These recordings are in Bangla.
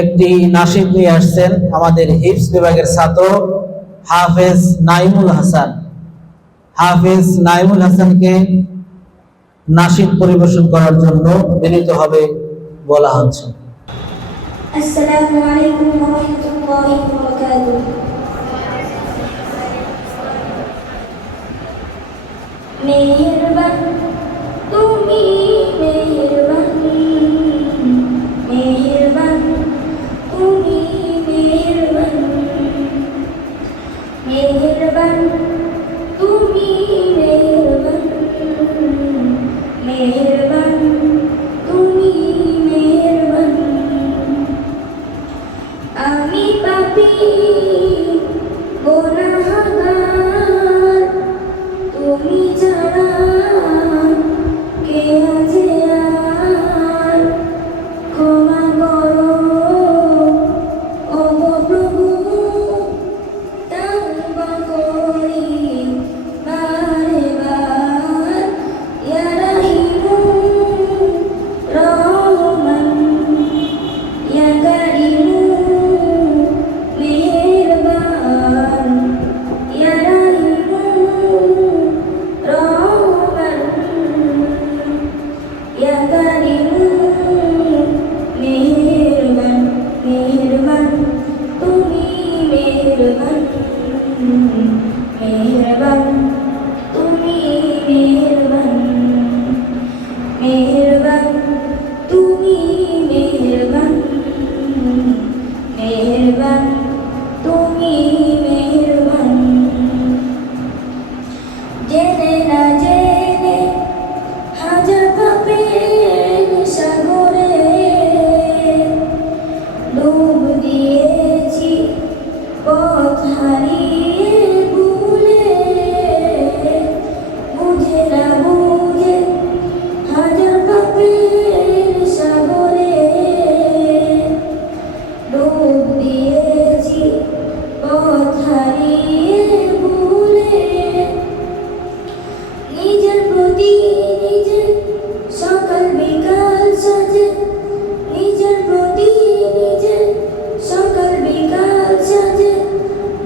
একটি নাশিদ নিয়ে আসছেন আমাদের হিফজ বিভাগের ছাত্র হাফেজ নাইমুল হাসান। হাফেজ নাইমুল হাসানকে নাশিদ পরিবেশন করার জন্য বিনীতভাবে বলা হচ্ছে। আসসালামু আলাইকুম ওয়া রাহমাতুল্লাহি ওয়া বারাকাতুহু। মেহেরবান তুমি মেহেরবান, মেহেরবান তুমি মেহেরবান, মেহেরবান তুমি মেহেরবান, মেহেরবান তুমি মেহেরবান। আমি পাপী গুনাহগার, তুমি ছাড়া কে আছে আর? ক্ষমা করো ওগো প্রভু, তাওবা করি বারে বার। ইয়া রাহিমু রহমান, ইয়া কারিমু মেহেরবান, ইয়া রাহিমু রহমান, ইয়া কারিমু মেহেরবান, মেহেরবান তুমি মেহেরবান, মেহেরবান তুমি মেহেরবান, মেহেরবান তুমি মেহেরবান, মেহেরবান তুমি মেহেরবান। জেনে না জেনে হাজার পাপের সাগরে ডুব দিয়েছি, পথ হারিয়ে ভুলে। বুঝে না বুঝে হাজার পাপের সাগরে ডুব দিয়েছি, পথ হারিয়ে ভুলে। নিজের প্রতি নিজের সকাল বিকাল সাজে, নিজের প্রতি নিজের সকাল বিকাল সাজে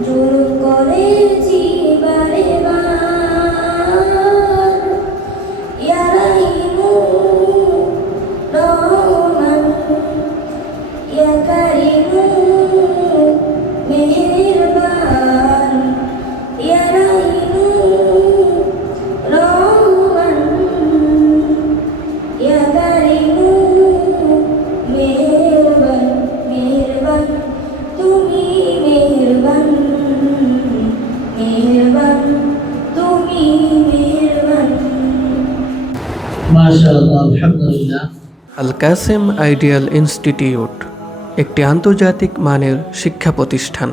জুলুম করেছি বারে বার। ইয়া রাহিমু রহমান, ইয়া কারিমু মেহেরবান, ইয়া রাহিমু রহমান, ইয়া কারিমু মেহেরবান, মেহেরবান তুমি মেহেরবান, মেহেরবান তুমি মেহেরবান। মাশাআল্লাহ, আলহামদুলিল্লাহ। আল কাসেম আইডিয়াল ইনস্টিটিউট একটি আন্তর্জাতিক মানের শিক্ষা প্রতিষ্ঠান।